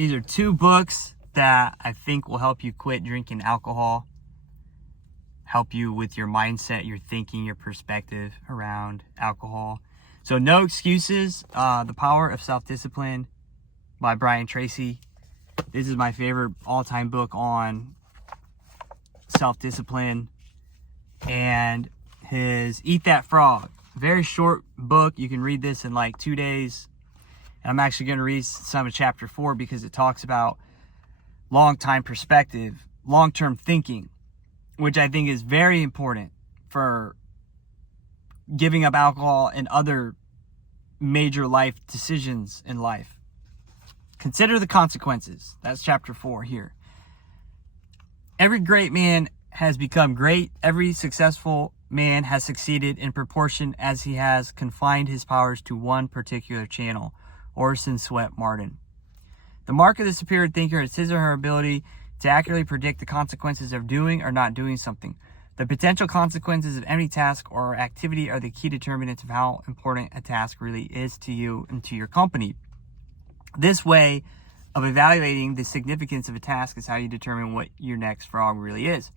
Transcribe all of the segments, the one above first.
These are two books that I think will help you quit drinking alcohol, help you with your mindset, your thinking, your perspective around alcohol. So No Excuses, The Power of Self-Discipline by Brian Tracy. This is my favorite all-time book on self-discipline. And his Eat That Frog, very short book. You can read this in like 2 days. And I'm actually going to read some of chapter 4 because it talks about long-time perspective, long-term thinking, which I think is very important for giving up alcohol and other major life decisions in life. Consider the consequences. That's chapter 4 here. Every great man has become great. Every successful man has succeeded in proportion as he has confined his powers to one particular channel. Orson Swett Martin. The mark of the superior thinker is his or her ability to accurately predict the consequences of doing or not doing something. The potential consequences of any task or activity are the key determinants of how important a task really is to you and to your company. This way of evaluating the significance of a task is how you determine what your next frog really is.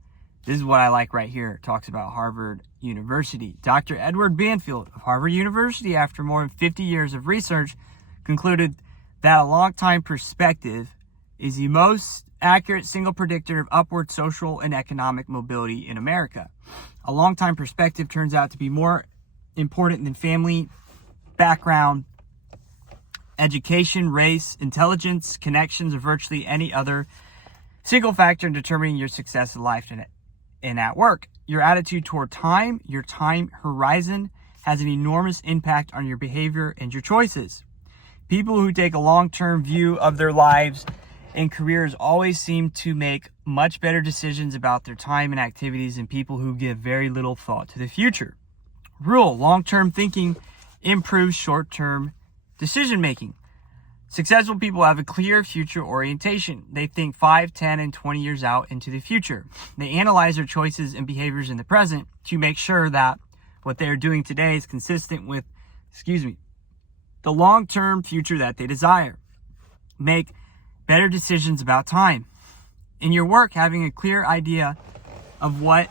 This is what I like right here. It talks about Harvard University. Dr. Edward Banfield of Harvard University, after more than 50 years of research, concluded that a long-time perspective is the most accurate single predictor of upward social and economic mobility in America. A long-time perspective turns out to be more important than family, background, education, race, intelligence, connections, or virtually any other single factor in determining your success in life and at work. Your attitude toward time, your time horizon, has an enormous impact on your behavior and your choices. People who take a long-term view of their lives and careers always seem to make much better decisions about their time and activities than people who give very little thought to the future. Rule: long-term thinking improves short-term decision-making. Successful people have a clear future orientation. They think 5, 10, and 20 years out into the future. They analyze their choices and behaviors in the present to make sure that what they are doing today is consistent with, the long-term future that they desire. Make better decisions about time. In your work, having a clear idea of what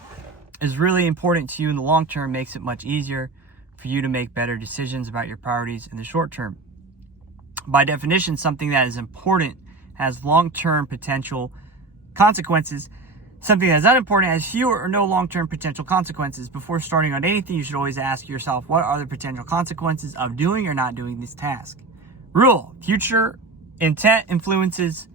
is really important to you in the long term makes it much easier for you to make better decisions about your priorities in the short term. By definition, something that is important has long-term potential consequences. Something that is unimportant has fewer or no long-term potential consequences. Before starting on anything, you should always ask yourself, what are the potential consequences of doing or not doing this task? Rule: future intent influences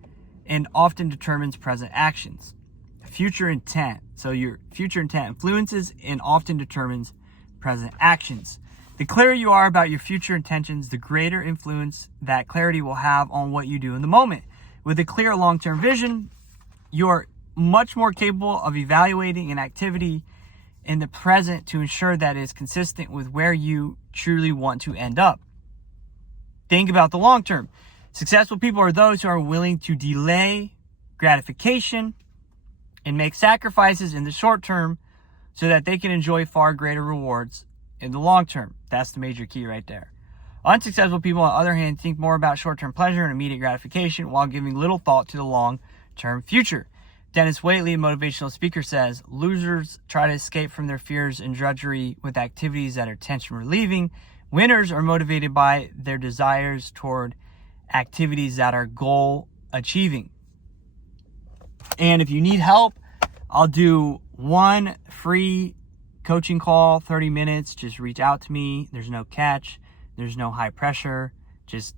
and often determines present actions. Future intent. So your future intent influences and often determines present actions. The clearer you are about your future intentions, the greater influence that clarity will have on what you do in the moment. With a clear long-term vision, you're much more capable of evaluating an activity in the present to ensure that it is consistent with where you truly want to end up. Think about the long term. Successful people are those who are willing to delay gratification and make sacrifices in the short term so that they can enjoy far greater rewards in the long term. That's the major key right there. Unsuccessful people, on the other hand, think more about short-term pleasure and immediate gratification while giving little thought to the long-term future. Dennis Waitley, a motivational speaker, says, losers try to escape from their fears and drudgery with activities that are tension-relieving. Winners are motivated by their desires toward activities that are goal-achieving. And if you need help, I'll do one free coaching call, 30 minutes. Just reach out to me. There's no catch. There's no high pressure. Just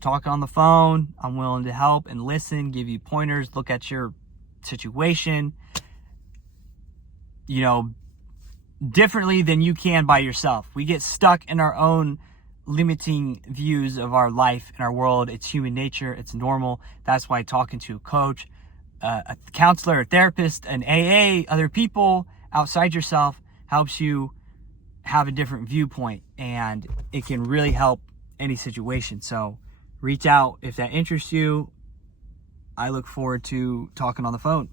talk on the phone. I'm willing to help and listen, give you pointers, look at your situation, differently than you can by yourself. We get stuck in our own limiting views of our life and our world. It's human nature. It's normal. That's why talking to a coach, a counselor, a therapist, an AA, other people outside yourself helps you have a different viewpoint, and it can really help any situation. So reach out if that interests you. I look forward to talking on the phone.